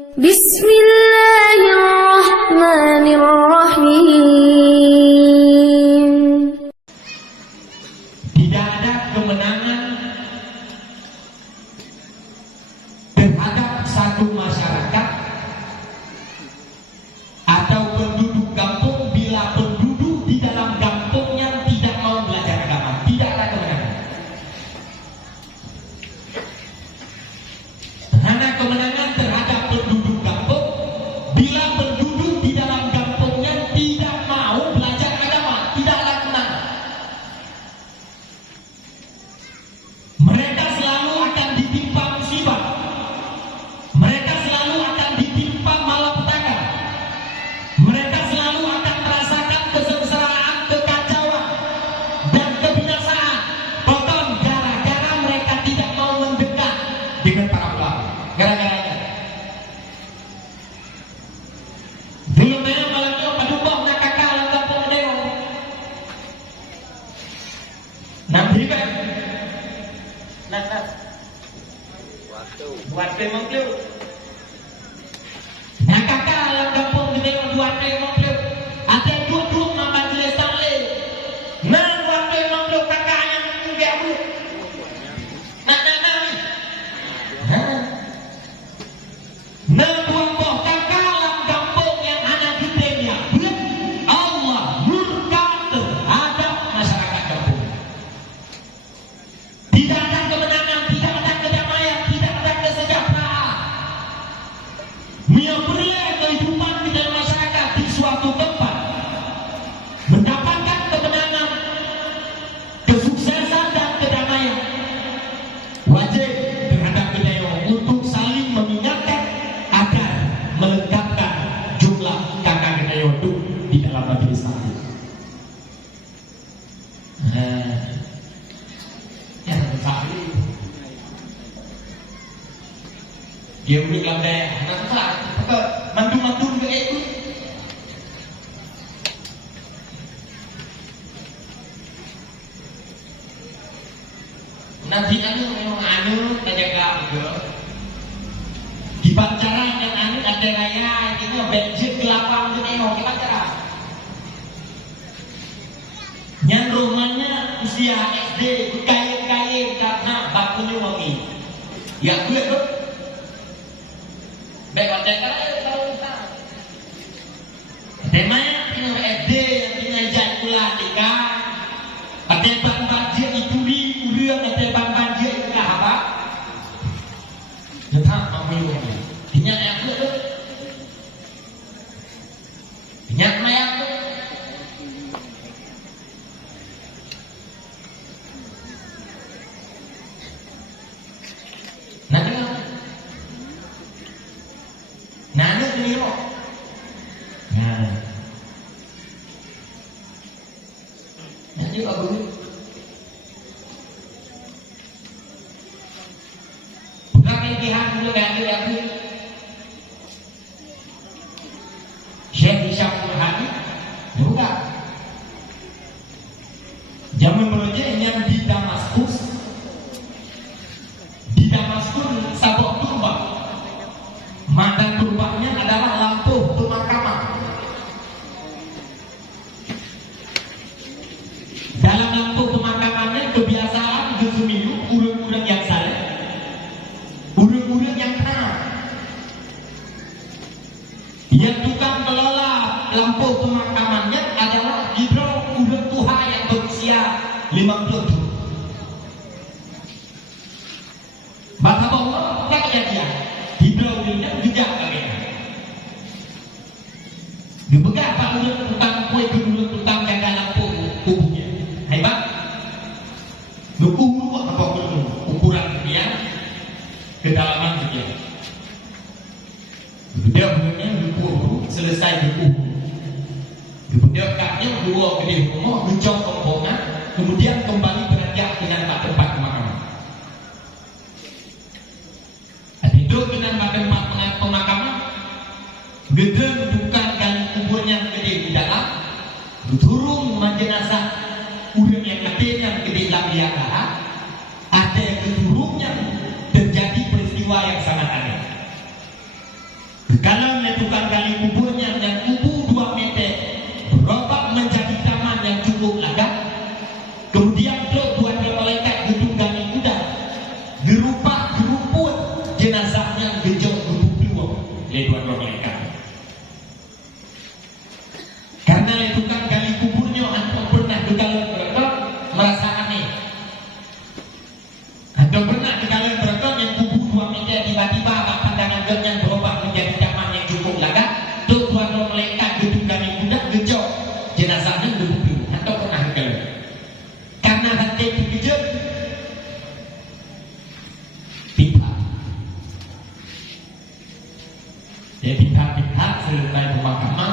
Bismillahirrahmanirrahim. Tidak ada kemenangan terhadap satu masyarakat atau penduduk kampung bila penduduk di dalam kampungnya tidak mau belajar agama. Tidak ada kemenangan. Hanya kemenangan terhadap penduduk kampung bila penduduk di dalam kampungnya tidak mau belajar agama. Tidak ada kemenangan. Mereka selalu akan ditimpa musibah. Mereka selalu akan ditimpa malapetaka. Mereka selalu akan merasakan kesengsaraan, kekacauan, dan kebinasaan. Bahkan gara-gara mereka tidak mau mendekat dengan para ulama. Gara-garanya. Belum ada malamnya padubah nak kakak lang kampung deo. Nanti kan? Nak. Buat memang beliau. Nak kakak lang kampung deo buat memang beliau. Ada dua nama jelas tale. Nah buat memang beliau kakak yang enggak beliau. Nak ni. Nah buat boh kakak lang kampung yang anak gede dia. Allah murka terhadap masyarakat kampung. Tidak ada kemenangan, tidak ada kedamaian, tidak ada kesejahteraan. Menyembelih kehidupan di dalam masyarakat di suatu tempat mendapatkan kemenangan, kesuksesan dan kedamaian. Wajib terhadap kita untuk saling mengingatkan agar melengkapkan jumlah kakak kita itu di dalam majelis taklim. Yang sekali dia beri gambar nak apa mandu ke itu nanti memang jaga juga di pacaran yang ada raya ini bensin kelapa untuk di pacaran yang rumahnya usia SD kaya karena bakunya wangi ya gue tuh baik pacaran tahu tak temanya punya SD yang punya jalan nikah ada banjir itu di udah ada banjir itu apa tetap mampu dinyak aku tuh dinyak mayat tuh nah dengar nah ini loh nah jadi aku bukan kelebihan dulu aku Syekh Isyamul Hadi bukan zaman merujuknya di Damaskus sabuk tumbak mandan tumbaknya adalah lampu pemakaman. Dalam lampu pemakamannya kebiasaan gesemilu urang-urang yang saleh, urang-urang yang tenang. Yang tukang kelola lampu pemakamannya adalah urang Tuha yang berusia 50 tahun. Maka Allah tak kejadian hidronya juga kalian. Dipegang Pak Udah tukang kue dulu tukang jaga lampu tubuhnya. Hebat. Berumur apa dulu ukuran dia kedalaman sekian. Dia punya berumur selesai berumur. Kemudian kaknya dua gede rumah mencong rombongan kemudian kembali beranjak dengan tempat pemakaman. Hidup dengan tempat pemakaman gede bukan kali kubur yang gede di dalam turun jenazah urang yang gede dalam liang ada yang keturunnya terjadi peristiwa yang sangat aneh. Kalau tukang gali kuburnya yang kubur 2 meter berubah menjadi taman yang cukup laga. Kemudian buat malaikat gedung gali kuda dirubah dirumput jenazahnya gejok dua oleh dua malaikat. Karena tukang gali kuburnya antum pernah dikala mereka merasa aneh. Antum pernah dikala mereka yang kubur 2 meter tiba-tiba pandangan gelnya berubah menjadi taman yang cukup laga. Tuh dua malaikat gedung gali kuda gejok jenazahnya dua. Antum pernah dikala? Karena hati terkejut pihak ya pihak selesai pemakaman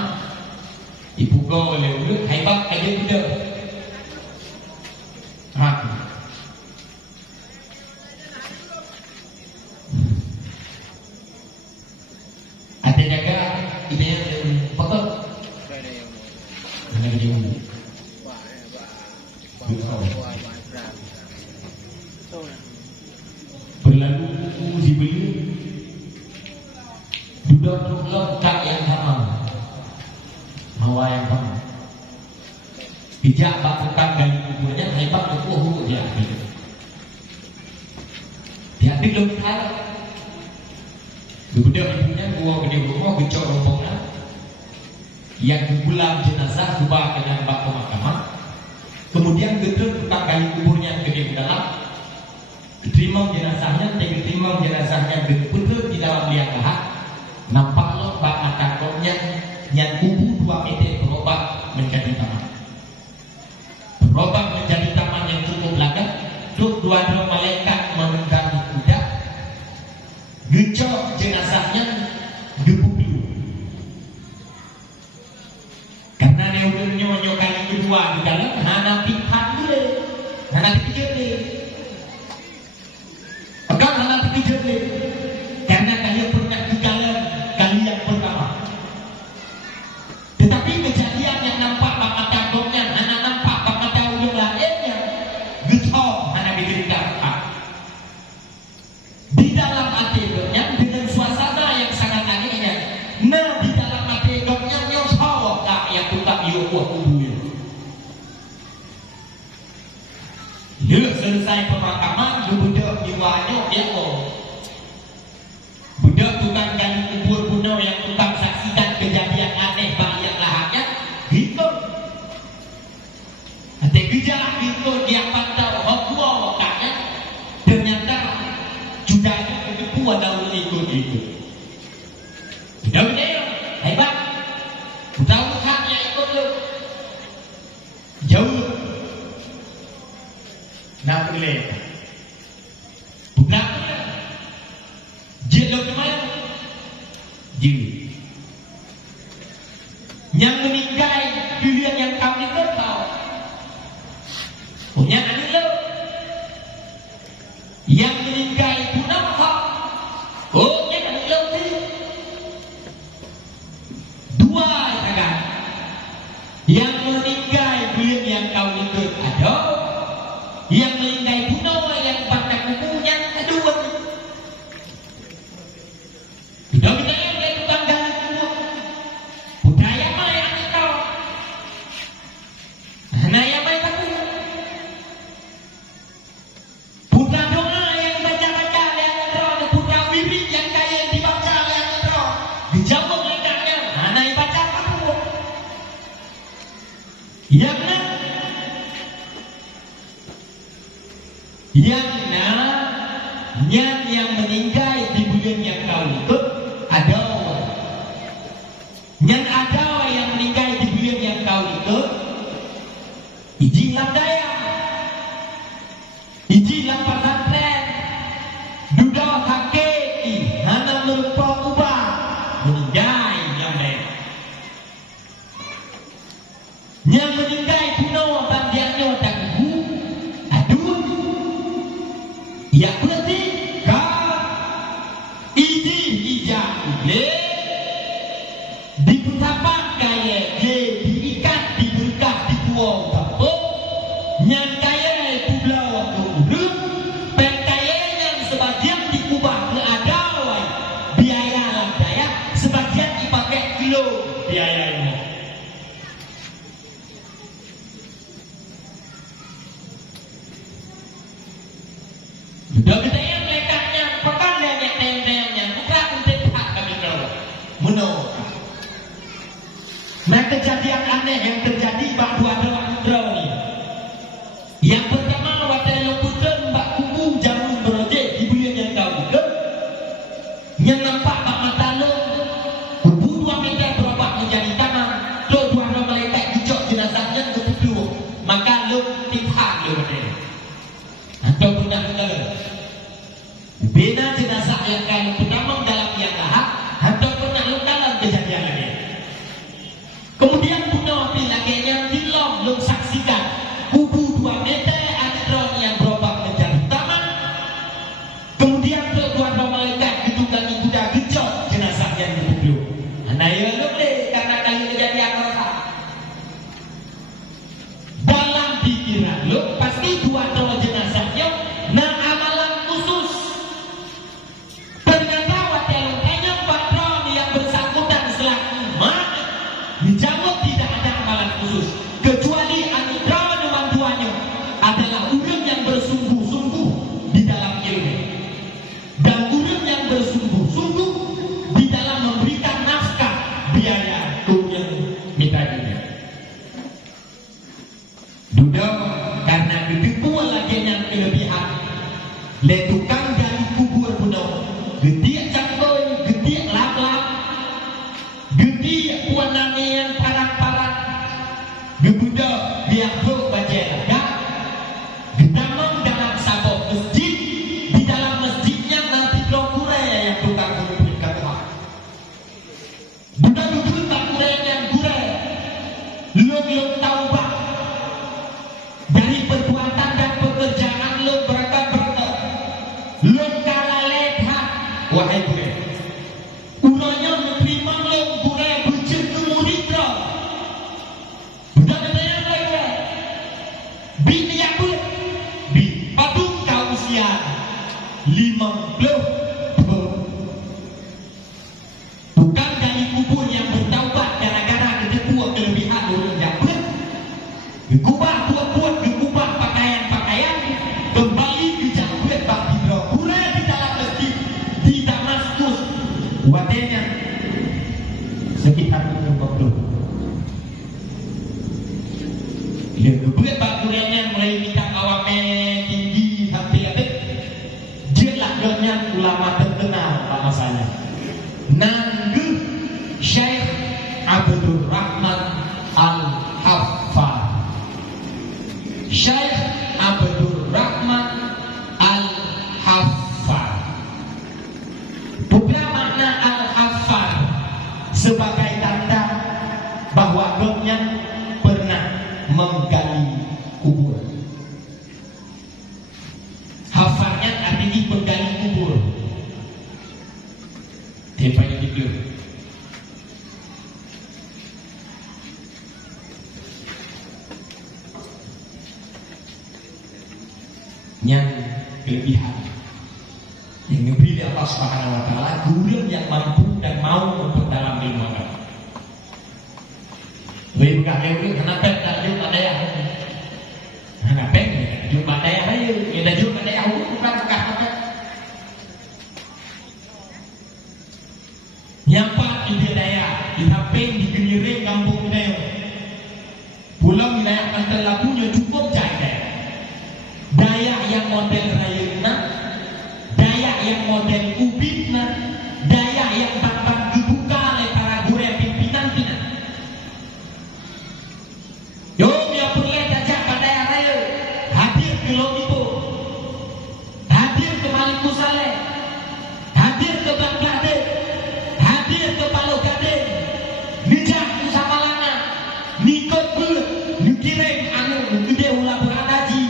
dipukul oleh ulut hebat aja kuda ada jaga ini yang foto mana dia berlalu si beli duduk tak yang sama mawa yang sama bijak bakukan gali kuburnya hebat huruf dia belum tahu budak ibunya gua gede rumah gecok rombongan yang pulang jenazah dibawa ke dalam bak pemakaman. Kemudian gedung tukang gali kuburnya gede dalam diterima jenazahnya betul di dalam liang lahat. Nampak lo bak atangkotnya yang kubur 2 meter berubah menjadi taman. Berubah menjadi taman yang cukup laga. Duk dua malaikat menunggangi kuda. Gecok jenazahnya dipukul. Karena nyonyo kali kedua di dalam hana pihak dulu, hana dikejar ni. Akan hana dikejar ni. Karena kalian pernah di dalam kali yang pertama. Tetapi kejadian yang nampak mata tangkongnya hana nampak mata ulang lainnya. Gecok hana diberikan. Di dalam hati dengan suasana yang sangat anehnya. Nah di dalam hati nyosok yang tukang yuk kubur. Ya selesai pemakaman budak jiwanya dia budak tukang gali kubur kuno yang tukang saksikan kejadian aneh banyak lahannya gitu. Nanti gejala gitu dia pantau gua wakanya ternyata judanya begitu ada ikut itu. Udah hebat. Tahu haknya ikut lu jauh. Nak boleh. Bukan jelok mana? Jili. Yang meninggal pilihan yang kami tahu. Punya anak lu. Yang meninggal pun apa? Oh, yang anak lu tu. Dua kan? Yang meninggal pilihan yang kau ikut ada. Yang meninggal puno yang pada kukunya kedua. Kita bilang dia tukang gali kubur. Budaya mana yang kau? Nah yang mana aku? Putra doa yang baca-baca yang terang, putra wirid yang kaya dibaca yang terang. Dijawab lekatnya, mana yang baca aku? Yang mana? Yang meninggal di bulan yang kau ikut ada yang meninggal di bulan yang kau ikut izin daya izin pesantren duda hakiki hana merupa ubah meninggal yang meninggal kuno dan dianyo dan aduh ya berarti diputapak kaya diikat diberkah dibuang kapok yang kaya pulau kemudian pen kaya yang sebagian dikubah ke adawai biaya daya sebagian dipakai kilo biayanya. Sudah kita yang lekatnya, pekan banyak tayang-tayangnya, bukan untuk hak kami kalau menurut. Nah, kejadian aneh yang terjadi bak dua Udra ni. Yang pertama, waktu yang putren bak kubu jarum berojek di bulan yang tahu. Yang nampak bak mata lo, kubu 2 meter berubah menjadi taman. Lo dua malaikat gicok jenazahnya ke kubu. Maka lo tiphak lo katanya. Atau pernah dengar? Beda jenazah yang kalau penamang dalam yang lahap, atau pernah lo dalam kejadian lagi. Kemudian punya pilaknya dilom lo saksikan kubu 2 meter ada yang berubah menjadi taman. Kemudian dua malaikat itu kami kuda gecot jenazah yang kubu. Nah ya lo deh karena kali kejadian mereka. Dalam pikiran lo pasti dua jenazahnya nah amalan khusus. Ternyata waktu lo tanya patron yang bersangkutan selaku mak dijawab tidak ada amalan khusus kecuali anugerah tuannya adalah orang yang bersungguh-sungguh di dalam ilmu dan orang yang bersungguh-sungguh di dalam memberikan nafkah biaya yang minta juga. Duduk karena begitu lagi yang kelebihan le tukang dari kubur bunuh gede cangkoi gede lap-lap gede puanangan parang-parang gebuda dia hok baca laga gedamang dalam sabok masjid di dalam masjidnya nanti kurai yang tukang kurai kata budak duduk tak kurai yang kurai lo taubat dari perbuatan dan pekerjaan lo berkat-berkat lo kalah lehat wahai kurai ulanya menerima lo kurai bercek kemuridra budak katanya kurai bini aku bi patung kau usia 50 bukan dari kubur yang bertaubat gara-gara ketepuan kelebihan orang jabut gekubah buat-buat gekubah pakaian-pakaian kembali ke jabut bak hidro kurai di dalam masjid di Damaskus watenya sekitar 50 dia gebet bak kurainya mulai minta kawame tinggi sampai apa dia lah dengan ulama terkenal lama saya Nanggu Syekh Abdul Rahman Al-Haffar. Syekh Abdul Rahman Al-Haffar. Bukan makna Al-Haffar sebagai tanda bahwa rohnya pernah menggali kubur. Hafarnya artinya menggali kubur. Tepanya gitu. Yang kelebihan yang diberi Allah Subhanahu wa taala guru yang mampu dan mau memperdalam ilmu agama. Beri buka ilmu kenapa tak jumpa daya? Kenapa jumpa daya ayo? Kita jumpa daya bukan buka apa? Yang pak di daya di samping di Geniring kampung Neo. Pulau wilayah Banten lakunya cukup jaya. Daya yang model Rayuna, daya yang model Ubitna, daya yang bang dibuka oleh para guru pimpinan-pimpinan. Yo, dia boleh ajak pada raya hadir ke Lomipo, hadir ke Maluku Saleh, hadir ke Bangladesh, hadir ke Palu Gading, Nijah Nusa Malanga, Nikot Bud, Nukiring anu Gede Ulah Beradaji.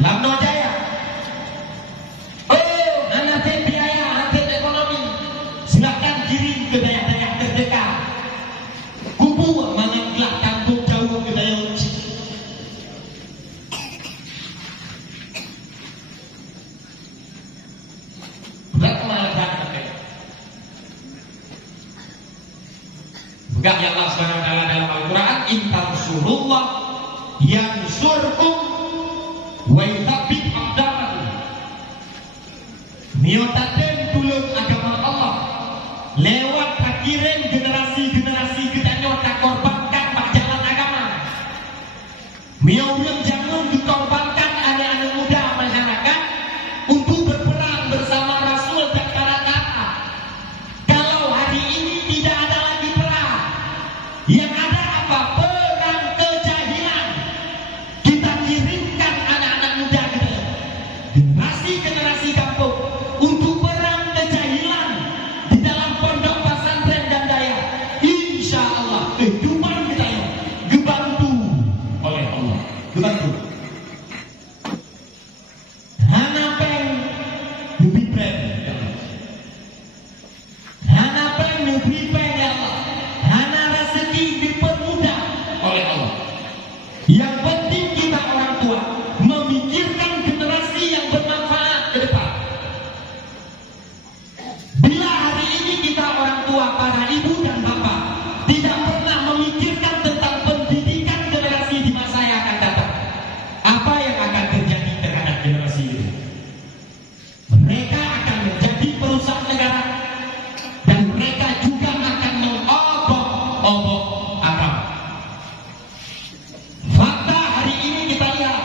Lamno Jaya. Oh, anak biaya, anak ekonomi. Silakan kirim ke daerah-daerah terdekat. Kubu mengambil kampung jauh ke daerah uci. Berapa malah berapa? Enggak, ya Allah SWT dalam Al-Quran, in tansurullah yansurkum wa yuthabbit aqdamakum. Miotaten tulung agama Allah lewat akhiran generasi-generasi kita nyota korbankan pak jalan agama. Miourang jangan dikorbankan anak-anak muda masyarakat untuk berperang bersama Rasul dan para kata. Kalau hari ini tidak ada lagi perang, yang ada apa? Perang kejahilan. Kita kirimkan anak-anak muda kita, generasi-generasi kampung, untuk perang kejahilan di dalam pondok pesantren dan daya. Insya Allah kehidupan kita yang dibantu oleh Allah, dibantu. Hanapeng lebih pren, ya Allah. Hanapeng lebih pren, ya Allah. Hana rezeki dipermudah oleh Allah. Yang penting kita orang tua memikirkan generasi yang bermanfaat ke depan. Bila hari ini kita orang tua, para ibu dan bapak tidak pernah memikirkan tentang pendidikan generasi di masa yang akan datang, apa yang akan terjadi terhadap generasi itu? Mereka akan menjadi perusahaan negara dan mereka juga akan mengobok-obok agama. Fakta hari ini kita lihat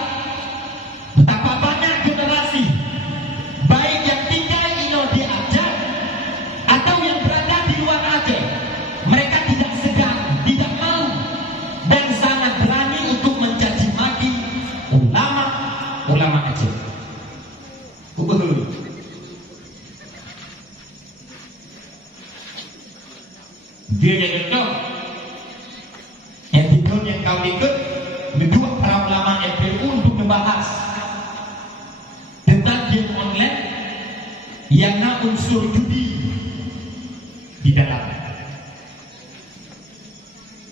betapa banyak generasi baik yang tinggal di Aceh atau yang berada di luar Aceh, mereka tidak segan, tidak mau dan sangat berani untuk mencaci maki ulama Aceh. Dia yang contoh yang tidur yang kau ikut berdua para ulama FPU untuk membahas tentang game online yang ada unsur judi di dalamnya.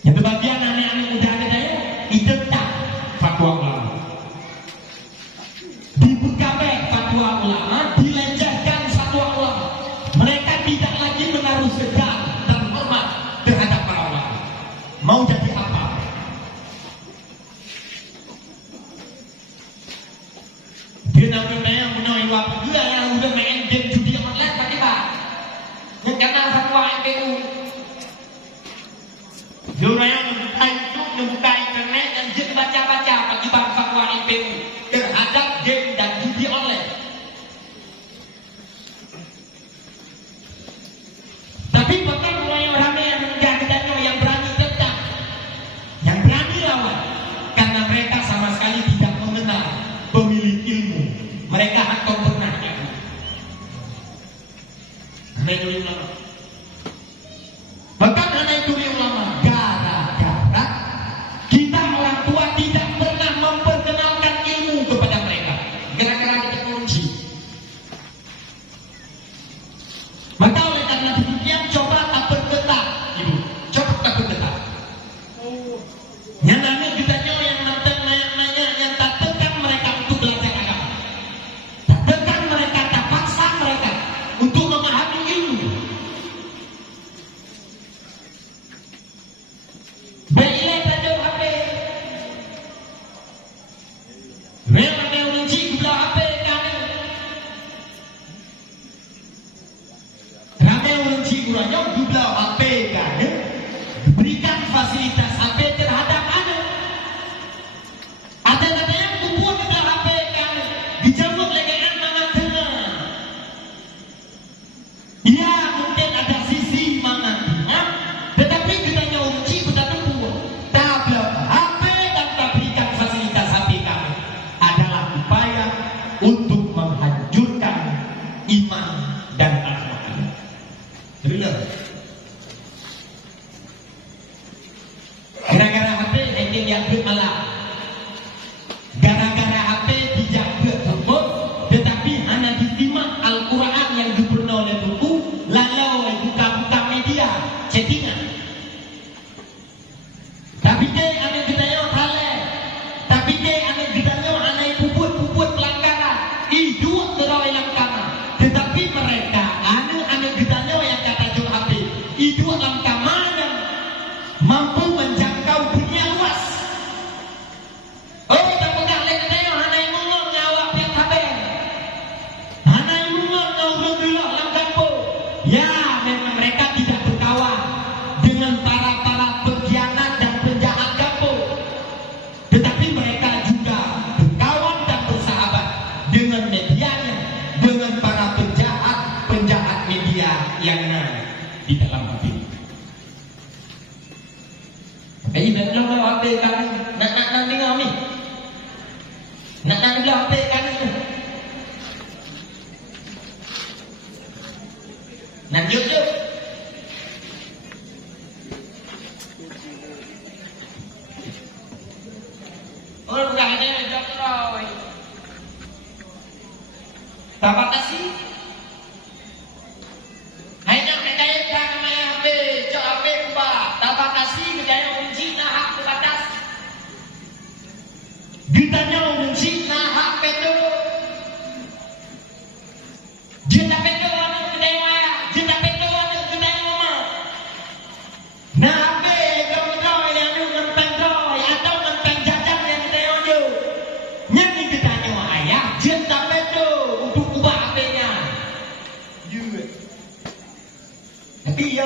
Yang bagian anak-anak muda kita ya ditentang fatwa ulama, dibuka fatwa ulama, dilecehkan fatwa ulama. Mereka tidak lagi menaruh segan dan hormat terhadap para ulama. Mau jadi apa? Dia namanya yang menaik apa juga yang udah main game judi online pakai pak. Yang kena fatwa MPU. Jurang yang membuka internet dan dia baca-baca akibat fatwa MPU terhadap game dan judi online. Tapi bahkan mulai ramai yang menjadi yang berani tentang, yang berani lawan, karena mereka sama sekali tidak mengenal pemilik ilmu. Mereka atau pernah ilmu. Anak itu ulama. Bahkan anak itu ulama gara-gara kita orang tua tidak pernah memperkenalkan ilmu kepada mereka. Gara-gara ada teknologi. Maka oleh karena demikian coba tak bergetar, ibu. Coba tak bergetar. Yang namanya kita yang nanya yang tak tekan mereka untuk belajar agama. Tak tekan mereka, tak paksa mereka untuk memahami ilmu. Baiklah belajar HP. Memang ada uji gula HP kami. Ramai uji gulanya gula HP kami. Berikan fasilitas HP terhadap anak. Ada yang kumpul di dalam HP kami. Dijemput legean mana kena. Ya mungkin ada sisi mana tetapi kita uji kita tunggu. Tablet HP dan tak berikan fasilitas HP kami adalah upaya untuk menghancurkan iman dan akhlak. Benar. Gara-gara HP hacking yang malah. Gara-gara HP dijabut tersebut, tetapi hanya disimak Al-Quran yang diberi oleh buku, lalu oleh buka-buka media chattingan. Tapi dia anak kita yang halal, tapi dia anak kita yang anak puput pelanggaran, hidup terlalu dalam kamar. Tetapi mereka anak kita yang kata jual HP, hidup dalam kamar mampu menjangkau dunia luas. Oh, tak pegang lek tengok hanai mungol nyawa pihak kabel. Hanai mungol ngau gelok dalam kampung. Ya, memang mereka tidak berkawan dengan para pengkhianat dan penjahat kampung. Tetapi mereka juga berkawan dan bersahabat dengan medianya, dengan para penjahat media yang di dalam hati. Ini dah bilang apa kan? Nak dengar ni. Nak bilang apa kan ni? Nak jujur. Orang dah ada jawab lah. Terima kasih. Hanya kaya tak main HP, cok HP kubah. Terima kasih kerana unci nak hak terbatas. Ditanya unci nak hak pedo. Jenda pedo anu kedai maya, jenda pedo anu kedai mama. Nah HP kau yang anu ngentang kau atau ngentang jajan yang kedai ojo. Nyanyi ditanya ayah, jenda pedo untuk ubah HP-nya. Tapi ya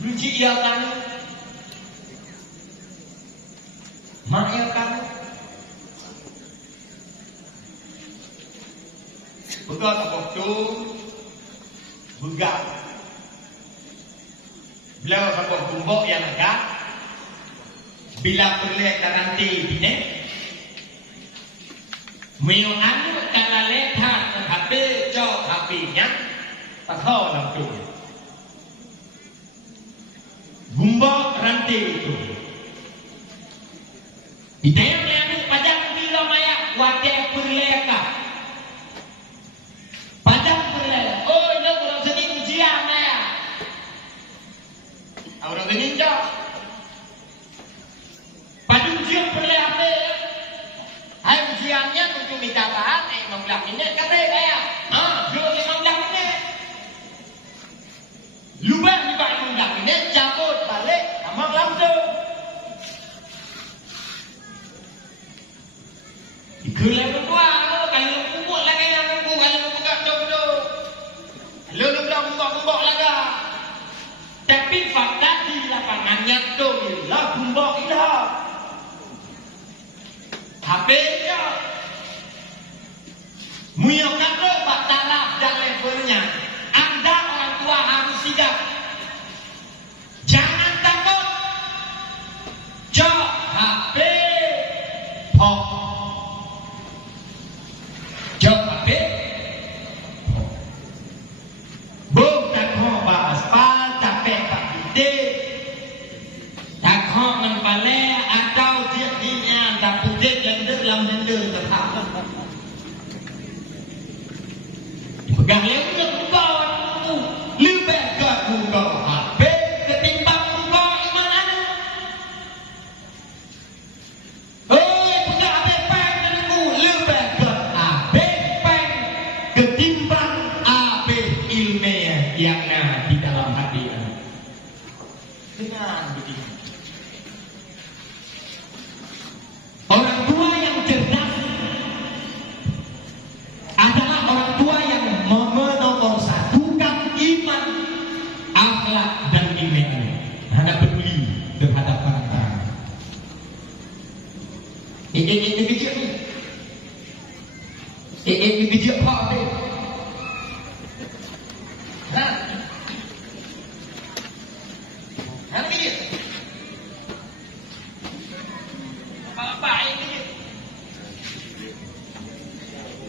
Ruji ya kan mak ya kan buka tak waktu buka bila sabuk tumbuk yang agak bila perlu nanti bine mio anu kalau letak HP jauh HP-nya tahu lah tu. Gumbak rantai itu. Idea yang pajak bila maya wakil perleka. Pajak perleka. Oh, ini orang seni ujian maya. Orang seni jauh. Pada ujian perleka. Hai ujiannya untuk minta bahan 15 minit kata saya. Dua 15 minit. Lubang di bawah 15 minit cabut balik amak langsung. Ikulah berdua. Kalau kumpul lagi yang kumpul, kalau buka jodoh. Kalau lu bilang kumpul lagi. Tapi fakta di lapangannya tu ialah kumpul ilah. HP-nya Muyok kata pak taraf dan levelnya. Anda orang tua harus sigap. Jangan takut. Cok HP pok. Cok HP pok. Bukan kau bahas pal capek pak gede. Tak kau menpale atau dia tak putih yang dalam benda tetap. Pegang yang udah kau lebih kau HP ketimbang kau iman anu. Pegang HP pen aku lebih ke HP pen ketimbang HP ilmiah yang di dalam hati anu. Dengan begitu. Orang tua yang cerdas adalah orang tua yang menomor satukan iman, akhlak dan iman. Hanya peduli terhadap orang. Ini bijak ni. Ini bijak pak ni. Hanya bijak. Apa ini?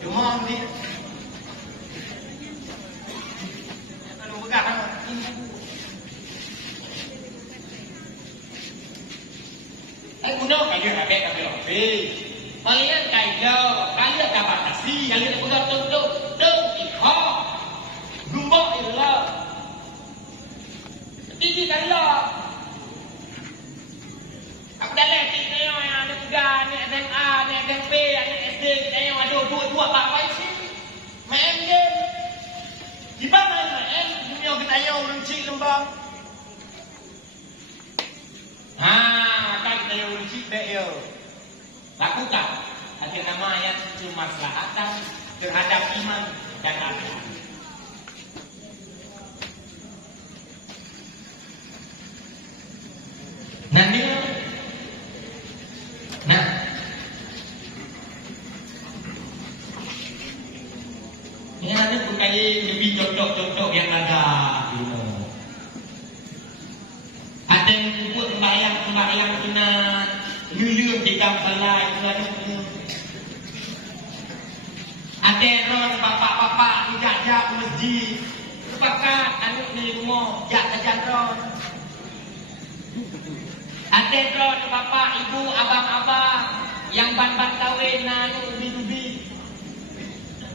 Cuma ni. Kalau pegang ini. Guna kali ada tapi kalian kaya, kalian dapat kasih, kalian pegang tutup, ikut, gumbok ilah. Tinggi kalian. Aku dah lihat ni yang ada tiga, ni SMA, ni SMP, ni SD, ni yang ada dua apa isi, main game. Di mana main? Dunia kita yang orang cik lembang. kita lakukan. Ada namanya kemaslahatan terhadap iman dan akal. Nanti, ini nanti bukan lebih contoh-contoh yang ada. Ada yang buat sembahyang sunat, lulu di kampalai, ada orang bapak-bapak dijajak masjid, sepakat anak ni rumah, jak kejaran. Ada orang bapak, ibu, abang-abang yang ban-ban kahwin, anak ubi-ubi.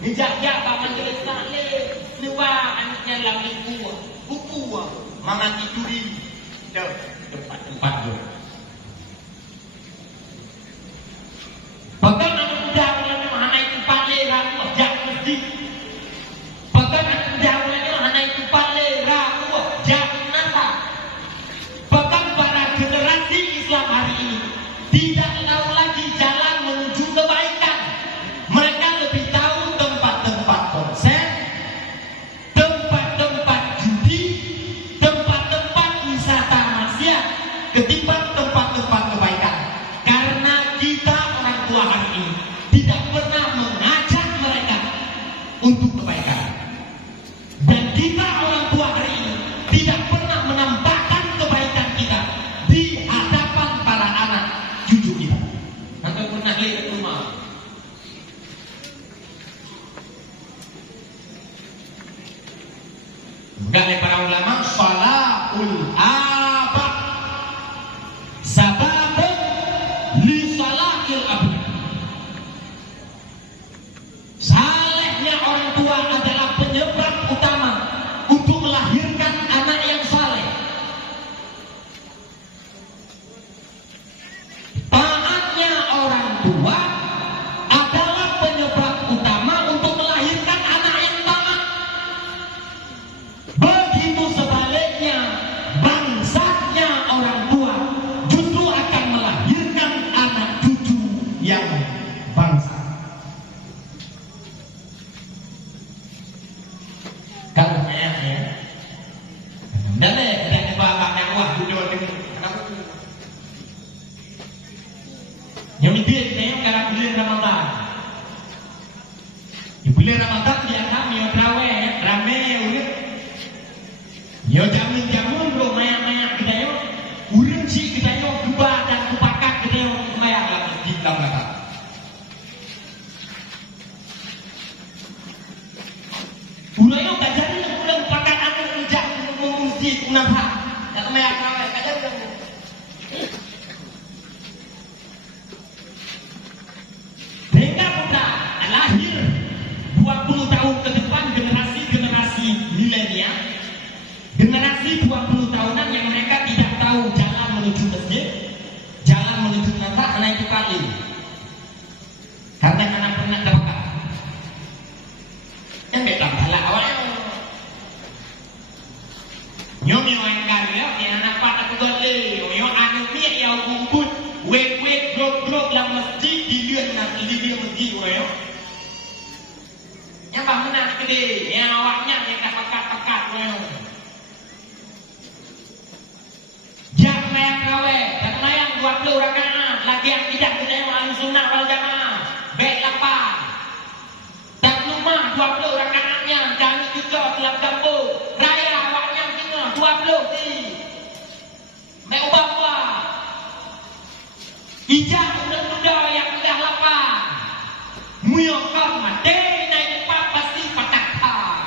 Dijajak bapak majlis taklim, luar anaknya lambi buku, mangan tiduri. Tempat-tempat tu. Bahkan anak muda mulanya hana itu paling ragu jak masjid. Bahkan anak muda mulanya hana itu paling ragu jak nata. Bahkan para generasi Islam hari ini tidak tahu lagi jalan menuju kebaikan. Mereka lebih tahu tempat-tempat konser, tempat-tempat judi, tempat-tempat wisata maksiat ketimbang tempat-tempat kebaikan. Karena kita orang tua hari ini tidak pernah mengajak mereka untuk kebaikan. Dan kita orang tua hari ini tidak pernah menampakkan kebaikan kita di hadapan para anak cucu kita. Atau pernah lihat rumah. Dari para ulama, salahul aba sababun li salahil abna. Salehnya orang tua adalah penyebab utama untuk melahirkan anak yang saleh. Taatnya orang tua adalah penyebab utama untuk melahirkan anak yang taat. Begitu sebaliknya, bangsatnya orang tua justru akan melahirkan anak cucu yang bangsa. Kalau ya, dan ada bapak yang wah duduk dengan yang dia yang karena bulan Ramadan. Di bulan Ramadan dia kami yang terawih, rame udah. Yo jamin maya kita yo, urang si kita yo kubah dan kupakat kita yo sembahyang lah masjid lah mereka. Ulah yo kajari ulang pakat aku kerja masjid kenapa? Tak sembahyang terawih kajari kamu. Hingga kita lahir 20 tahun ke depan generasi milenial. Generasi 20 tahunan yang mereka tidak tahu jalan menuju masjid, jalan menuju neraka, anak itu kali. Karena anak pernah terbakar. Yang betul salah awalnya. Nyomi yang kali ya, anak pada kegole, yo anak ni yang kumpul, wek drop lah masjid dilihat nanti dia masjid yo. Yang bangunan gede, yang awaknya yang dah pekat yo. Yang mayang raweh, yang mayang 20 rakaat, lagi yang tidak percaya ahli sunnah wal jamaah, baik 8. Dan rumah 20 rakaatnya, jangan juga dalam kampung, raya awaknya tengah 20 di. Mek ubah-ubah. Ijak muda-muda yang sudah lapar. Muyokon mati naik cepat pasti patah.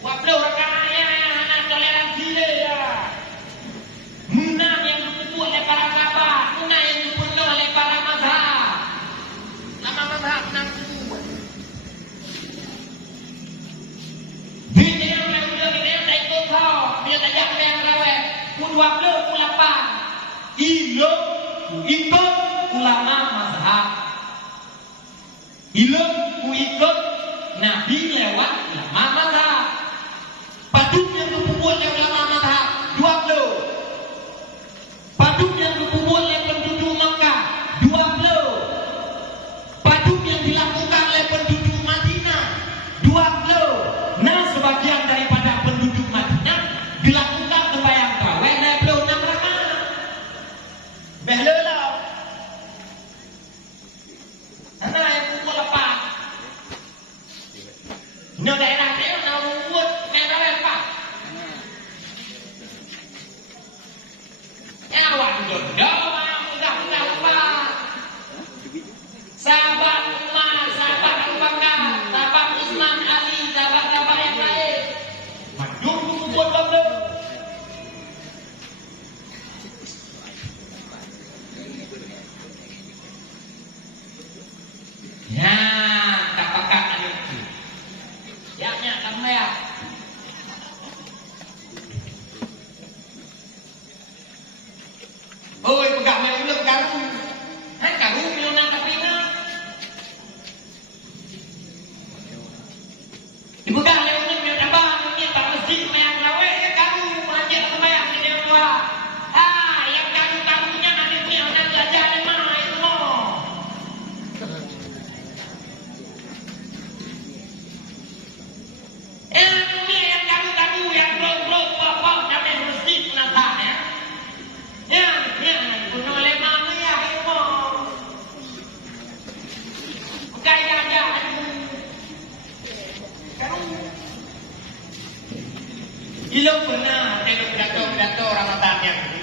Wablo rakannya anak toleransi ya. Munah yang dibuat oleh para sahabat, munah yang dibuat oleh para mazhab. Lama mazhab menang semua. Dia yang udah dia tak ikut kau, dia tak jak yang raweh. Pun wablo pun lapar. Ilok ikut ulama mazhab. Ilok ikut Nabi lewat ulama mazhab. Patut yang dibuat oleh ulama mazhab 20. Nó daerah dia nak ruwet merah apa? Ya awak jodoh mudah apa? Sahabat Umar, sahabat Abu Bakar, sahabat Utsman, Ali, sahabat-sahabat yang lain. Madun buat benda. Ya, tak pakat ada itu. Ya, kamu ya. Oi, pegang main belum karu. Hai karu milona kapina. Ibu dah leun milona abang ni pak masjid mayang lawe karu majid mayang ni dia dua. Ah, yang karu-karunya ada punya orang belajar di mana itu mo. Ni yang karu-karu yang blok-blok pop-pop dalam masjid nanti ya. Ya, kuno lemah ni ya mo. Kaya aja karu. Ilau pernah tengok pidato Ramadan yang ini.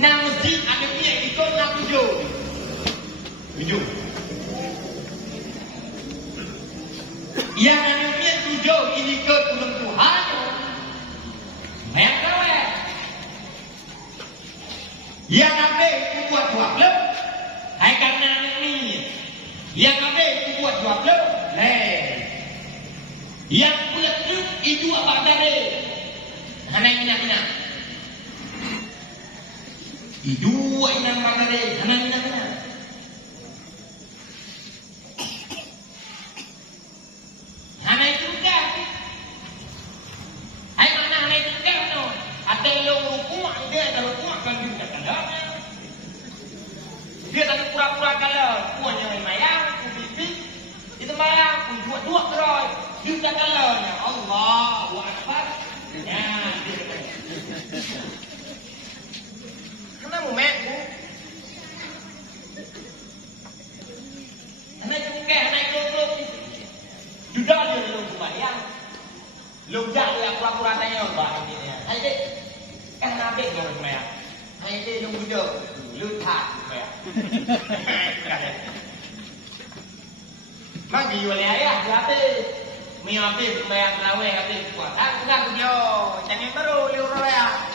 Nah masjid ada punya ikut nak tujuh. Yang ada punya tujuh ini ikut belum Tuhan. Mayang kawe. Yang ada buat dua blok. Hai karena ini. Yang ada buat dua blok. Yang bulat itu apa tadi? Hana ina. Itu ina apa tadi? Hana ina. Hana itu kan? Hai mana hana itu kan? No. Ada yang rukuk, ada rukuk kan juga kalau. Dia tadi pura-pura kalau puanya mayang, pipi. Itu mayang, dua terus. Juga kalau ya Allahu Akbar. Ya, dia kata. Kenapa mek? Anak juga anak goblok. Sudah dia lu bayang. Lu jadi pura-pura tanya Mbak ini ya. Hai dek. Kan nabe dia mayang. Hai dek lu duduk. Lu tak mayang. Magi oleh ayah berapa? Mi habis bayang lawe habis kuat. Enggak yo, jangan baru liur ya.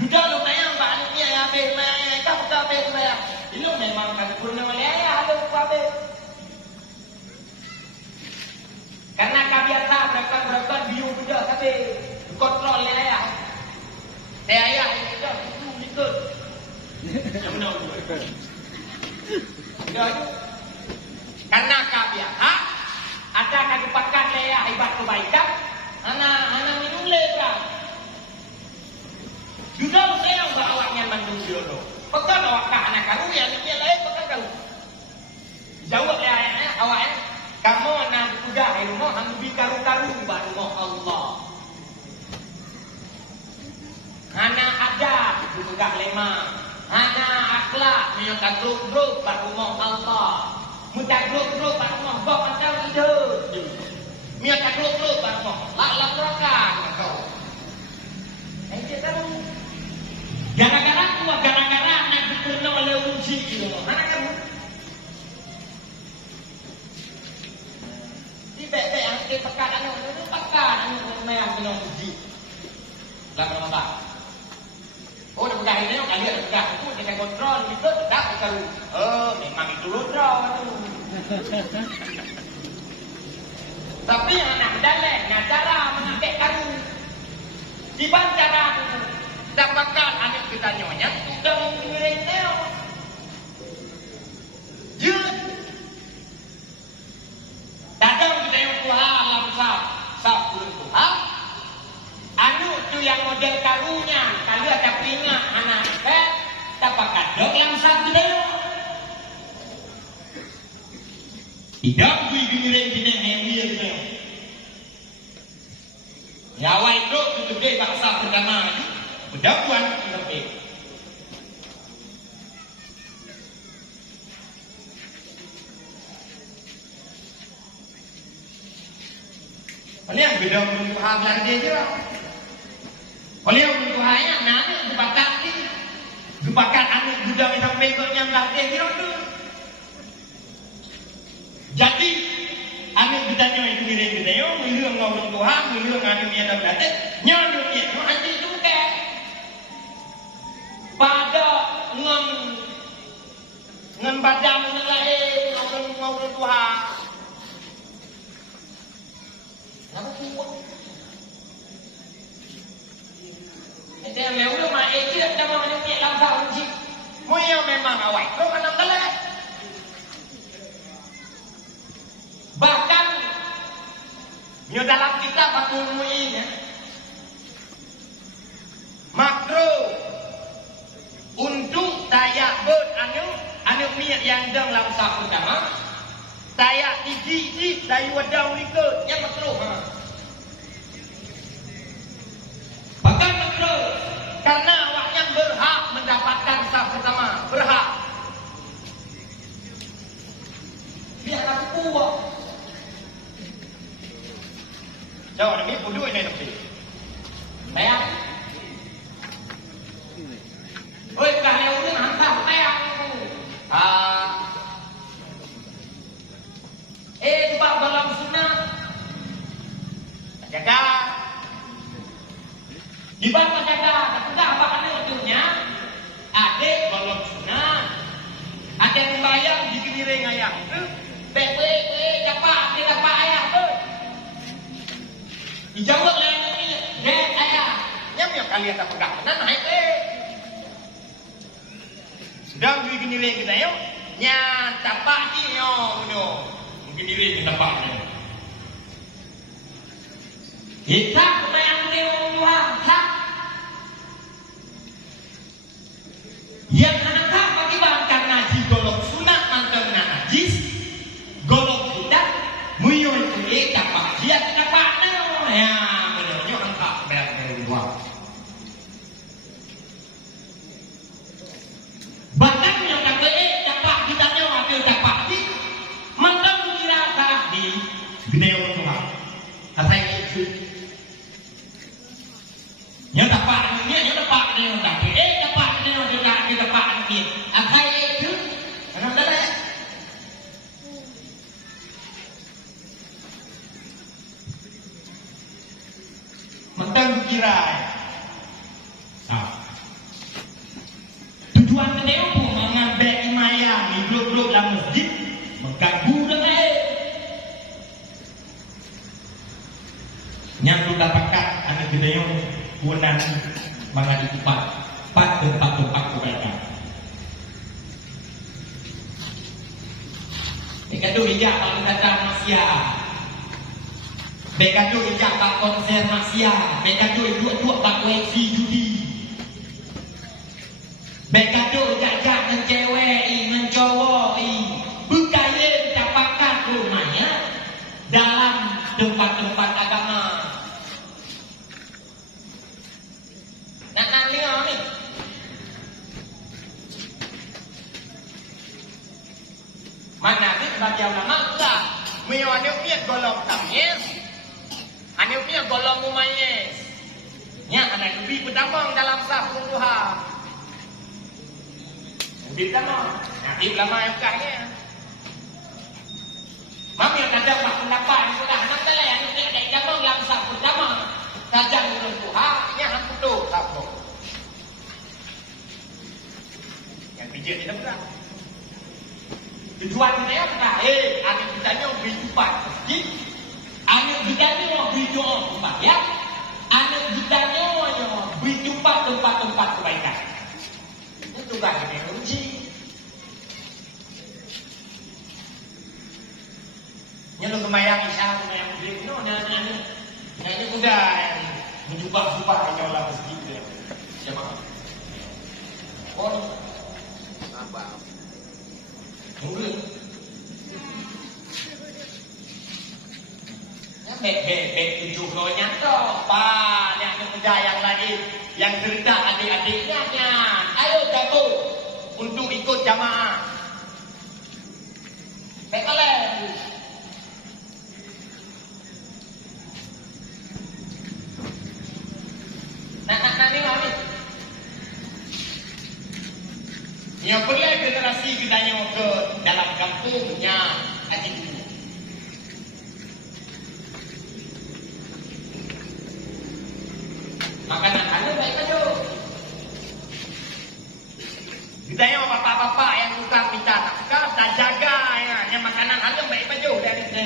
Duda lu tayang baliknya ya habis main, tak habis bayang. Ini memang kan purna oleh ayah ada habis. Karena kabiasa berapa biu duda habis kontrol oleh ayah. Ayah itu ikut. Yang benar. Dah. Karena kabiasa ada kadupakan leya hebat kebaikan anak minum lebra juga saya awaknya mandung jodoh pekan awak anak karu yang dia lain pekan karu jawab ya awaknya kamu anak kuda rumah hambi karu-karu baru Allah anak ada juga lemah anak akhlak menyokak grup baru Allah mudah grup baru bawa macam ide. Miak grup baru lak neraka kau. Itu kan gara-gara nak dikenal oleh uji itu. Mana kamu? Di bek yang pekan itu memang kena uji. Lah kenapa? Oh, dah pegang ini, kali ada pegang itu, kita kontrol, itu tidak tahu. Memang itu kontrol tu. Tapi yang nak dalek, nak cara mengambil karu. Tiba cara dapatkan anak kita nyonya, sudah mengiring dia. Jut. Dadang kita yang Tuhan lamsap, sabun Tuhan. Anu tu yang model karunya, kalau ada pingat anak dapat kadok lamsap kita. Tidak boleh gini hemian. Ya awal itu gede bangsa pertama itu berdakwah lebih. Ini yang beda dengan Tuhan lari dia je lah. Oleh yang Tuhannya, nanti dibakat ni, dibakat anak gudang yang sampai ikutnya lari dia tu. Jadi, anak bertanya itu kita yo, milu ngomong Tuhan, milu ngadu dia dah berada, nyanyi dia, nanti tu ke? Pada ngan badan nelayan ngomong Tuhan. Apa kuat? Dia memang mak ekor dah mau ni langkah uji. Moyo memang awak. Kau kan ngelak. Bahkan nyo dalam kitab Fathul Mu'in ya. Makro untuk tayak bot anu miat yang dang langkah pertama. Tayak tiji dari wadau ikut yang makro. Bahkan makro karena awak yang berhak mendapatkan sah pertama, berhak. Biar aku kuat. Jauh demi bodoh ini tapi. Bayar. Oi, kalau udah hantar bayar. Sebab dalam sunnah jaga di bawah jaga ketika apa maksudnya adik dalam sunnah ada yang bayang di kiri ayam tu dapat dia dapat ayam tu dijawab lain ni dek ayam yang kalian tak pegang nah naik sedang di kiri kita yo nya dapat dia yo mungkin diri kita dapatnya. Kita yang Tuhan hak. Yang anak bagi bangkang ngaji golok sunat mantap najis golok kita muyul kulit dapat dia dapatnya ya menurutnya angkat dari luar. Bahkan yang dapat kita nyawa dapat mantap di gede orang tua, kata itu, yang dapat ni, yang dapat ni orang dapat, dapat ni orang dapat, kita dapat ni, apa itu, orang dapat, mantap kira, tujuan gede pun mengambil imaya, hidup dalam masjid, mengganggu dengan yang tu dapatkan anak kita yang kunan mangadi kupat tempat kebaikan. Bekadu hijab kalau datang masia. Bekadu hijab pak konser masia. Bekadu dua pak UFC judi. Bekadu hijab dengan cewek, dengan cowok, bukannya dapatkan rumahnya dalam tempat-tempat agama. Mana ni bagi ulama enggak. Mio anu pian golong tamyiz. Anu pian golong mumayyiz. Nya anak lebih pertama dalam sah Tuhan. Lebih pertama. Nah, ulama yang kahnya. Mami yang ada pendapat sudah nanti lah yang ada dalam dalam sah pertama. Kajang Tuhan nya hampir tu apa. Yang pijak tidak berat. Tujuan dia apa? Anak kita ni beri tempat masjid. Anak kita ni beri doa tempat ya. Anak kita ni beri tempat kebaikan. Itu tugas dia uji. Yang lu kemayang isya, kemayang muslim tu, ini mudah menjubah-jubah hanya orang masjid dia. Siapa? Oh, apa? Mungkin bek tujuh lonya toh banyak pemuda yang lain yang cerita adik-adiknya ayo gabung untuk ikut jamaah bek kalian punya adik. Makanan halal baik aja. Kita yang bapak-bapak yang tukang minta nafkah tak jaga ya, yang makanan halal baik aja dari kita.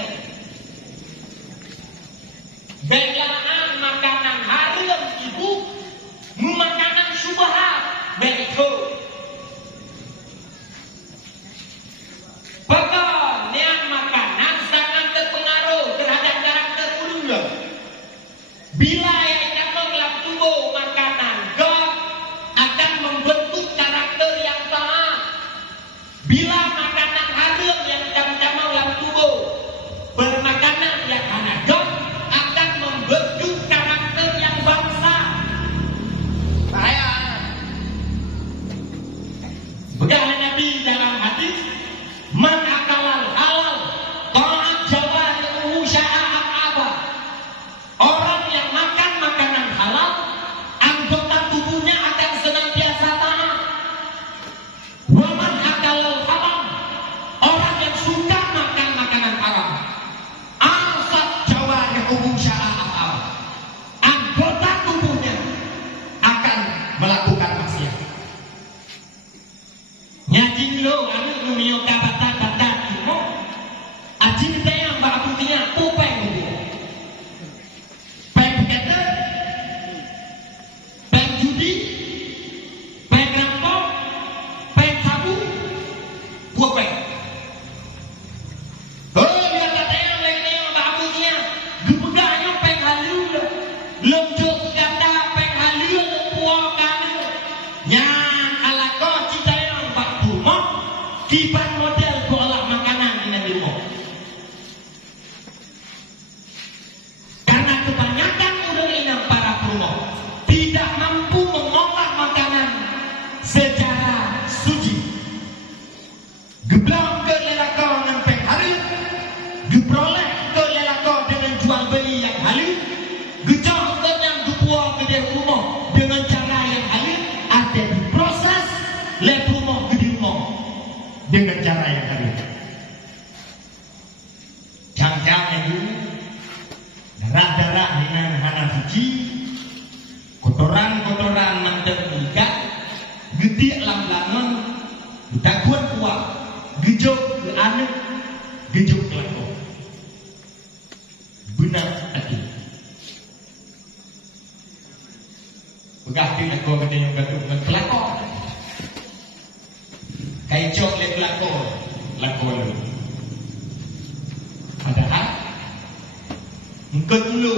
Belaan makanan halal ibu, makanan subhat baik itu. Bahkan yang makanan sangat terpengaruh terhadap karakter ulun. Bila yang dalam dalam tubuh makanan God akan membentuk karakter yang taat. Bila makanan haram yang dalam dalam tubuh bermakanan yang hana God akan membentuk karakter yang bangsa. Bahaya. Begala Nabi dalam hadis, man akalal halal ta'at jawari'uhu sya'a'at abah. Orang yang makan makanan halal, anggota tubuhnya akan senantiasa taat. Wa man akalal haram, orang yang suka makan makanan haram, asat jawari'uhu sya'a'at abah. Anggota tubuhnya akan melakukan maksiat. Nyajin lo anu numio kabatan-batan imo ajin tayang bakutinya upeng dia. Peng kata, peng judi, peng rampok, peng sabu, upeng. Oh, dia kata yang lain-lain bakutinya gepegahnya peng halu lah. Lomjok kata peng halu puang kanu. Nyang alako cita yang bak rumah kibat model olah makanan di negeri rumah. Karena kebanyakan udah para perumah tidak mampu mengolah makanan secara suci. Geblong ke lelako dengan peng halus, geproleh ke lelako dengan jual beli yang halus, gejong ke yang gepuang ke dia rumah dengan cara yang halus, ada diproses le rumah ke di rumah dengan cara yang halus. Jangan-jangan itu darah-darah dengan hana suci, kotoran-kotoran mantan ikat, getik lam-laman, takut kuat, gejok ke anak, gejok ke lakon. Benar hati. Begah dia lakon kata yang gaduh dengan pelakon. Kayak jok le pelakon, lakon dulu. Padahal engkau dulu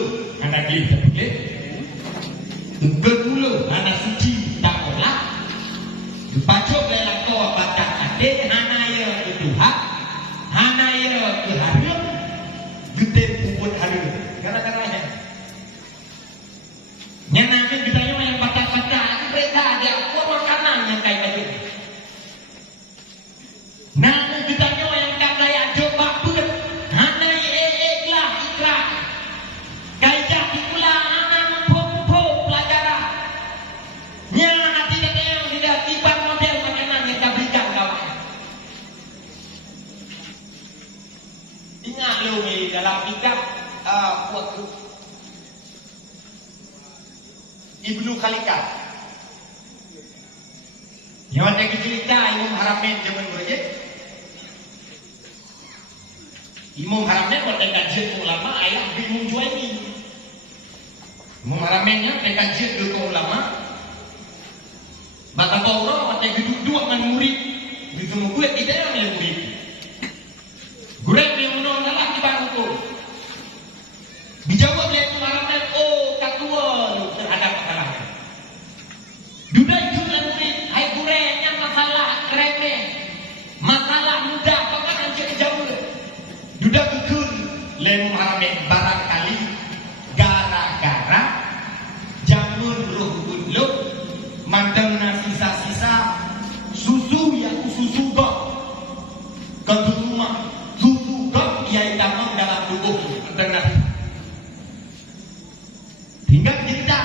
anak geli tapi geli, engkau dulu anak suci tak olah. Dipacok dalam kau batas ade hanaya itu hak, hanaya ke harum, gede puput harum. Gara-garanya, nyenangin kita yang batas-batas itu mereka ada apa makanan yang kayak gitu. Namun kita yang kata yang coba pun hanaya ikhlas ikhlas. Kaijah dikulang anak mempunyai pelajaran. Yang nanti kata yang tidak tiba model makanan yang kita berikan kawan. Ingat lu ni dalam kitab waktu Ibnu Khalika. Yang ada cerita Imam Haramain zaman berjaya. Imam Haramain waktu kajian ulama ayah Imam Juwaini. Imam Haramainnya kajian dulu ulama. Maka orang waktu duduk dua dengan murid. Di semua gue tidak yang murid. Gue yang menolak adalah di bangku. Dijawab oleh Imam Haramain, oh katua terhadap kesalahan. Duda itu dengan murid, hai gurenya masalah remeh, masalah mudah, bahkan anjir jauh. Duda kekun, Imam Haramain barangkali gara-gara jamun roh gulung mandang sisa-sisa susu yang susu gok ke rumah susu gok yang damang dalam tubuh mandang hingga kita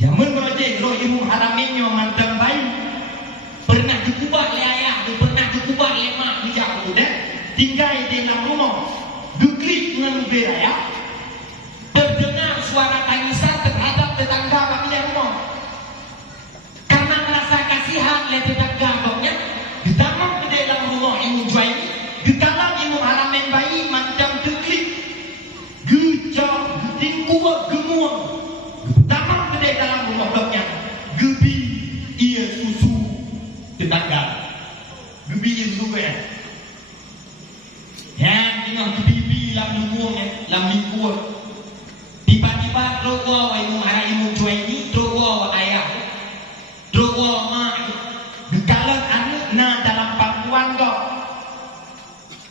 jamun berojek roh Imam Haramain yang mandang bayi pernah dikubah le ayah pernah dikubah le mak lebih raya terdengar suara tangisan terhadap tetangga kami rumah. Karena merasa kasihan oleh tetangga bapaknya, ditanam ke dalam rumah Imam Juwaini, ditanam Imam Haramain bayi macam teklik, gejak, getingkuat, gemuang, ditanam ke dalam rumah bapaknya, gebi ia susu tetangga, gebi ia susu yang tengah gebi lam lingkungan, lam lingkungan. Tiba-tiba drogo Imam Haramain Juwaini, drogo ayah, drogo mak, dikalan anak na dalam pangkuan kau.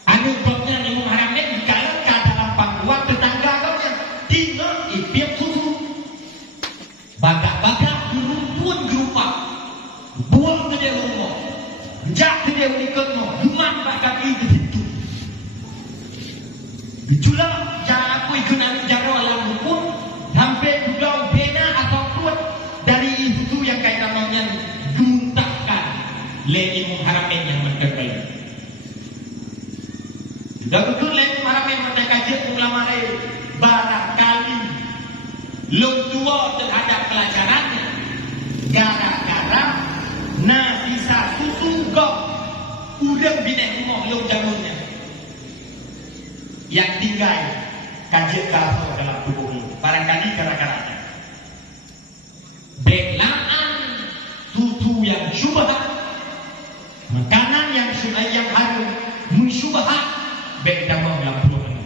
Anak bapaknya Imam Haramain dikalan ke dalam pangkuan tetangga kau yang tinggal ipiak susu. Bagak-bagak gerumpun gerupak, buang ke dia rumah, jak ke dia unikatnya, luman bagak itu situ. Diculang jangan aku ikut anak jaro alam pun hampir dulau bena atau kuat dari itu yang kaya namanya gemuntahkan le Imam Haramain yang menterbaik. Sudah betul le Imam Haramain menterkajet ulama barangkali lom tua terhadap pelajarannya gara-gara sisa susu gok udang binek rumah lom jamunnya yang tinggal kajian kasar dalam tubuh ini. Barangkali gara-garanya belaan susu yang syubhat, makanan yang harum mensyubhat bedama dalam tubuh ini.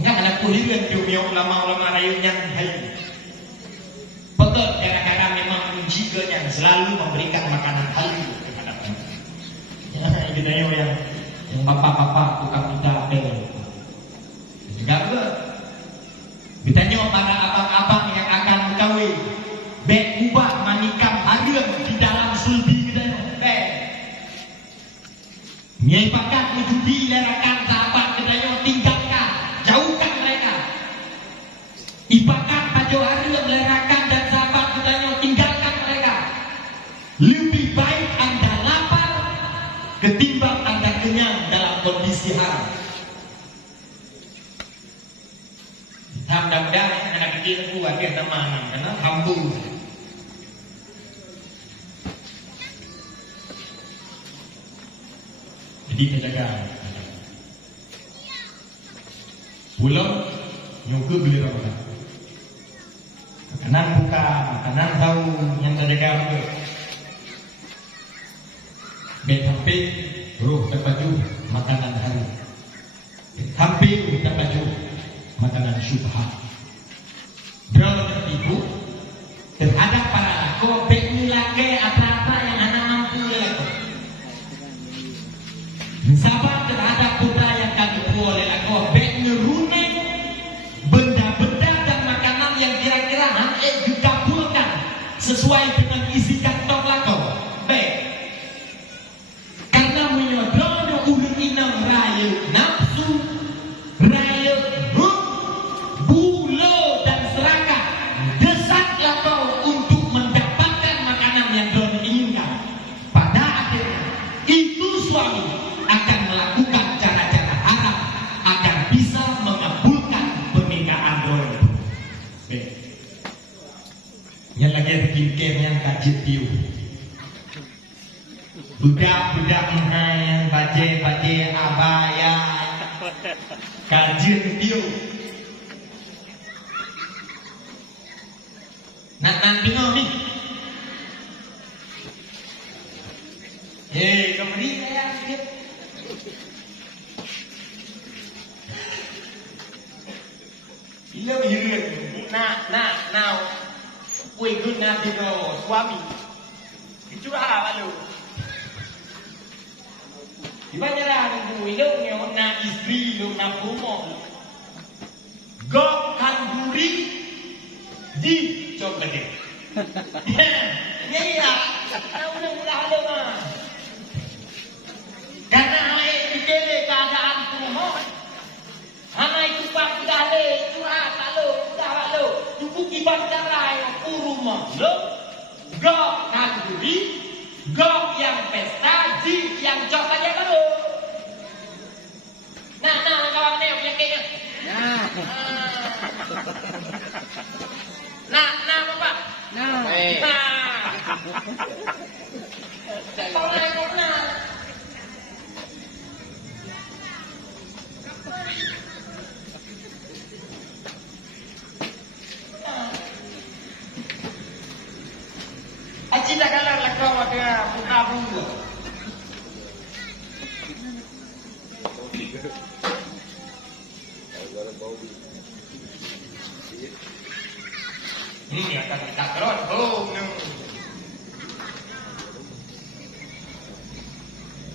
Ingat anak kuliah yang ulama-ulama rayuan yang hayu betul gara-gara memang menjiganya selalu memberikan makanan halu kehadapan. Ini yang bapak-bapak tukang kita apel. Juga ditanya pada abang-abang yang akan berkahwin, bek ubah manikam harum di dalam sulbi kita. Nyai pakat menjudi lerakan sahabat kita tinggalkan, jauhkan mereka. Ipakat pajo harum lerakan dan sahabat kita tinggalkan mereka. Lebih baik anda lapar ketimbang anda kenyang dalam kondisi haram. Mudah-mudahan anak kecil kuat dia teman karena hambu. Jadi kita jaga. Pulau nyuku beli apa? Makanan buka, makanan tahu yang terjaga betul. Hampir ruh terbaju makanan harum. Hampir ruh terbaju makanan syubhat. Berapa ibu terhadap para lako bekni laki apa-apa yang anak mampu lako. Sabar terhadap putra yang kami oleh lako bekni runeng benda-benda dan makanan yang kira-kira hanya dikabulkan sesuai dengan isi kantong lako. Baik. Karena menyodornya urut inang raya nafsu, raya bulo dan serakah, desaklah kau untuk mendapatkan makanan yang kau inginkan. Pada akhirnya itu suami akan melakukan cara-cara haram agar bisa mengabulkan pernikahan roh. Yang lagi bikin yang kaji tiu. Budak-budak yang baje abaya kajian tiu. Nanti nih. Kembali saya sedikit. Bila berhirup, now, kue guna dino suami. Itu apa lu? Dibayaran kue lu yang na istri lu na rumah. Gok kanduri di coba deh. Ya, udah ada mah. Karena hai dikele keadaan rumah. Hana itu pak dale curhat lalu cukup kibar cara yang rumah lo gok kanduri gok yang pesta ji yang cok aja baru nah tahu lah. Ya kan kita terus,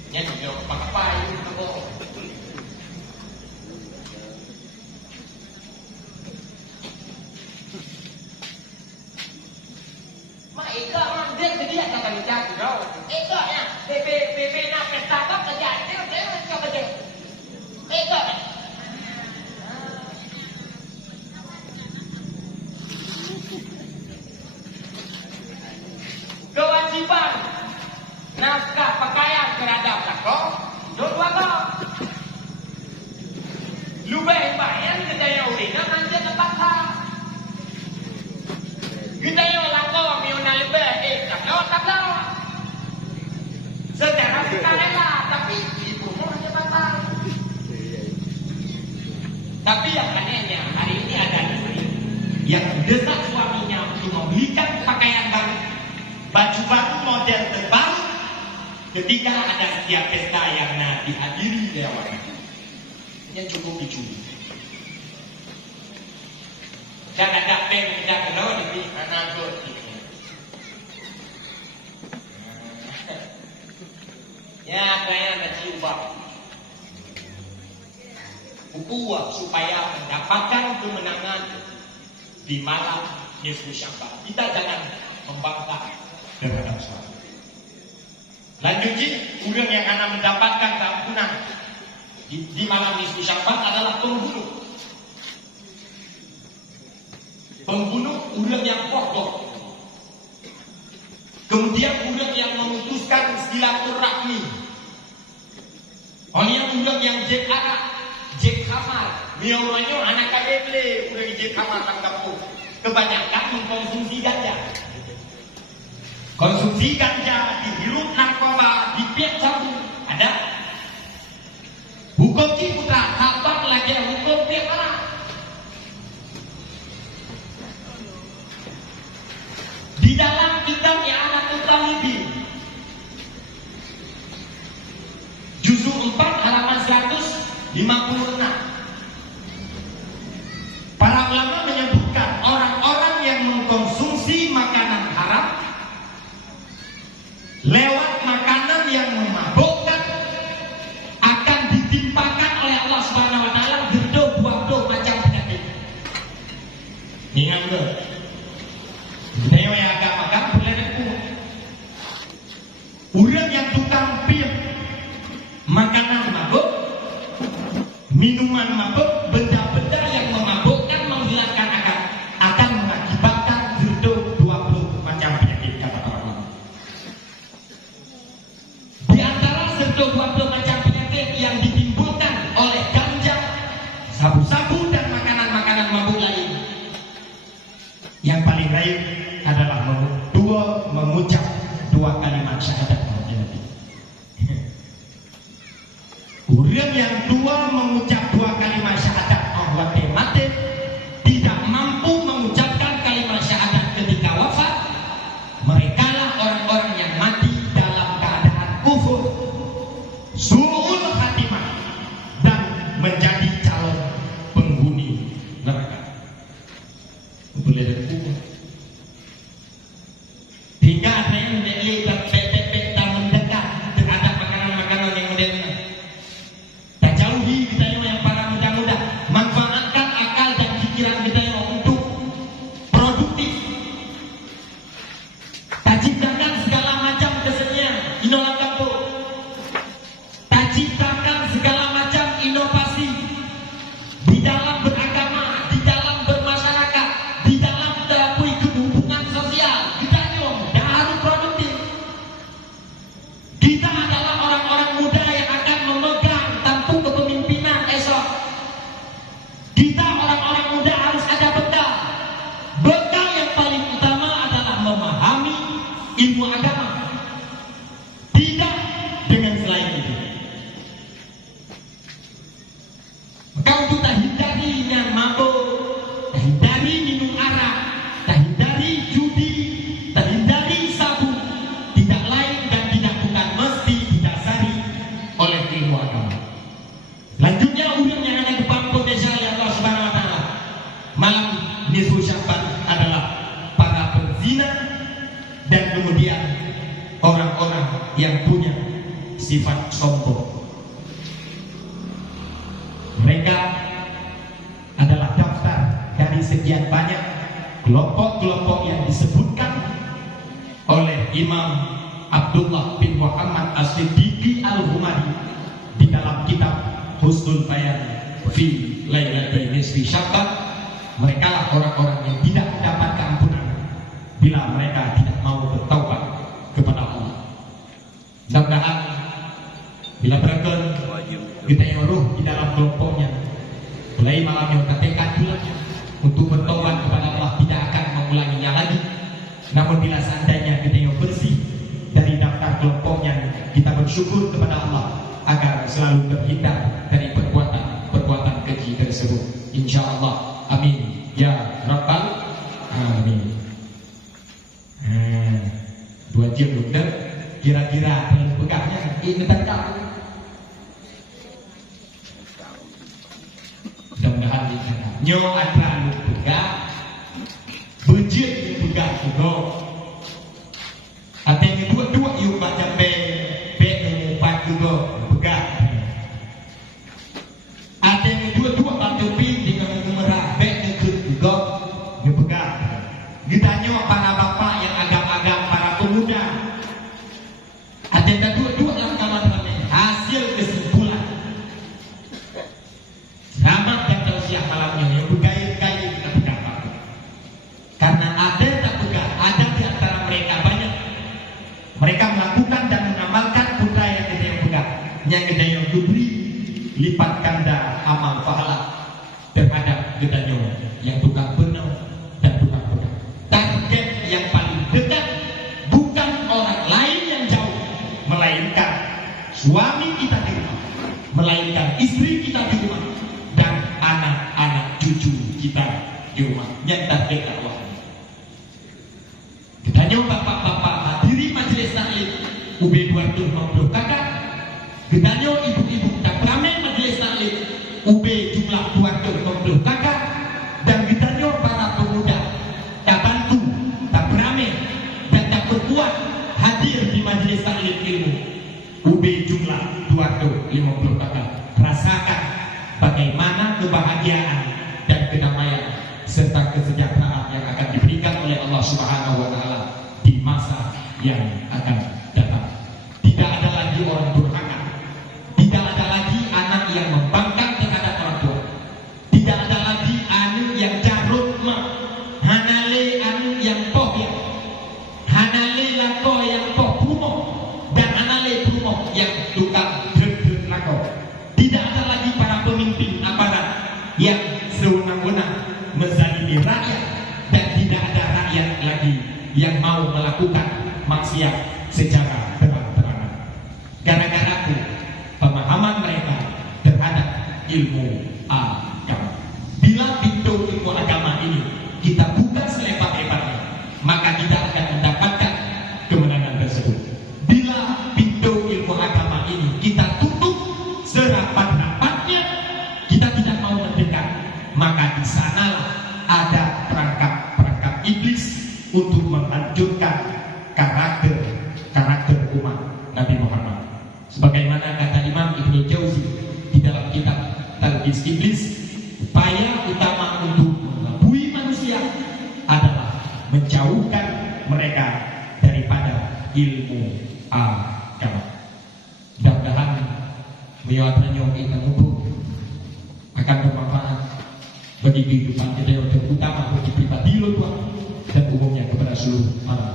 Nya dia pakai itu kok. Ika mandek dia akan dicari kau. Ika ya, BB nak pesta apa kerja dia coba je. Ika. Kewajiban nafkah pakaian terhadap kau. Dua kau. Lu bayar kita yang urina nanti tempat kau. Kita yang lakon miuna lebih, tak tahu. Secara kita rela, tapi ibumu hanya batal. Tapi yang anehnya hari ini ada istri yang mendesak suaminya untuk membelikan pakaian baru, baju baru model terbaru, ketika ada setiap pesta yang dihadiri dewan. Yang cukup dicuri. Dan ada peng tidak tahu di anak gue. Ya kayaknya ada ciuman. Buku supaya mendapatkan kemenangan di malam Yesus Syamba. Kita jangan membangkang terhadap suatu. Lanjutnya, orang yang akan mendapatkan keampunan di malam Yesus Syamba adalah pembunuh. Pembunuh orang yang bodoh. Kemudian orang yang memutuskan silaturahmi. Orang yang jek anak, jek kamar. Misalnya anak KBL, orang jek kamar dalam kampung. Kebanyakan mengkonsumsi ganja. Konsumsi ganja, dihirup narkoba, dipiak sabu. Ada. Hukum putra, kapan lagi hukum piak anak. Di dalam kitab I'anatul Talibin juzuk 4 halaman 156, para ulama menyebutkan orang-orang yang mengkonsumsi makanan haram lewat makanan yang memabukkan akan ditimpakan oleh Allah Subhanahu wa taala berdoa macam penyakit. Ingat loh. Neo yang agak boleh dipun. Orang yang tukang pil, makanan mabuk, minuman mabuk, benda-benda yang memabukkan, menghilangkan akal, akan mengakibatkan 20 macam penyakit kata para ulama. Di antara 20 macam penyakit yang ditimbulkan oleh ganja, sabu-sabu dan makanan-makanan mabuk lain, yang paling lain adalah mengucap 2 kalimat syahadat. Orang yang mengucap 2 kalimat syahadat Allah mati tidak mampu mengucapkan kalimat syahadat ketika wafat, mereka lah orang-orang yang mati dalam keadaan kufur, su'ul khatimah, dan menjadi calon penghuni neraka. Boleh dikubur. Hingga ada yang bebek mendekat terhadap makanan-makanan yang modern. Tak jauhi kita yang para muda-muda, manfaatkan akal dan pikiran kita yang untuk produktif. Tak ciptakan segala macam kesenian inolah kampung. Tak punya sifat sombong. Mereka adalah daftar dari sekian banyak kelompok-kelompok yang disebutkan oleh Imam Abdullah bin Muhammad As-Siddiqi Al-Humari di dalam kitab Husnul Bayan fi Lailatul Nisfi Sya'ban. Mereka lah orang-orang yang tidak mendapat keampunan bila mereka tidak mau bertaubat kepada Allah. Mudah-mudahan bila berkenan kita yang roh di dalam kelompoknya mulai malam yang tekad pula untuk bertobat kepada Allah, tidak akan mengulanginya lagi. Namun bila seandainya kita yang bersih dari daftar kelompoknya, kita bersyukur kepada Allah agar selalu terhindar dari perbuatan keji tersebut, insyaallah. Amin ya rabbal alamin. 2 jam dokter, kira-kira yang pegahnya ini tentang mudah-mudahan dicatat nyo ada lu pegah bejit lu pegah juga ada yang dua yuk baca B empat juga pegah, ada yang dua baca B dengan merah B juga yuk pegah. Kita nyo para bapak yang agam-agam, para pemuda, ada yang dua langkah hasil kesimpulan selamat dan tausiah malamnya yang bergaya-gaya kita pegang. Karena ada yang tak pegang, ada di antara mereka banyak mereka melakukan dan mengamalkan putra yang kita yang pegang, yang kita yang diberi lipat ganda amal pahala terhadap kita yang tukang benar dan tukang pegang. Target yang paling dekat bukan orang lain yang jauh, melainkan suami kita di rumah, melainkan istri kita di rumah, dan anak-anak cucu kita di rumah. Yang target Allah. Kita nyoba bapak-bapak hadiri majelis taklim UB 250 kakak. Kita nyoba ibu-ibu tak ramai majelis taklim UB jumlah 250 kakak. Dan kita nyoba para pemuda tak bantu, tak beramai dan tak berbuat hadir di majelis taklim ilmu UB jumlah 250 kakak. Rasakan bagaimana kebahagiaan dan kedamaian serta kesejahteraan yang akan diberikan oleh Allah Subhanahu wa taala di masa yang akan datang. Tidak ada lagi orang durhaka, tidak ada lagi anak yang membangkang terhadap orang tua, tidak ada lagi anak yang jarut mak, hanale anak yang pohya, hanale lako yang poh prumo, dan hanale prumo yang tukang drek-drek lako. Tidak ada lagi para pemimpin aparat yang sewenang-wenang menzalimi rakyat, dan tidak ada rakyat lagi yang mau melakukan maksiat secara terang-terangan. Gara-gara pemahaman mereka terhadap ilmu agama. Bila pintu ilmu agama ini kita buka selebar-lebarnya, maka kita akan mendapatkan kemenangan tersebut. Bila pintu ilmu agama ini kita tutup serapat-rapatnya, kita tidak mau mendekat, maka di sanalah ada perangkap-perangkap iblis untuk menghancurkan karakter umat Nabi Muhammad. Sebagaimana kata Imam Ibnu Jauzi di dalam kitab Talbis Iblis, upaya utama untuk mengelabui manusia adalah menjauhkan mereka daripada ilmu agama. Mudah-mudahan menyuatnya kita ngumpul akan bermanfaat bagi kehidupan kita yang terutama bagi pribadi lo dan umumnya kepada seluruh masyarakat.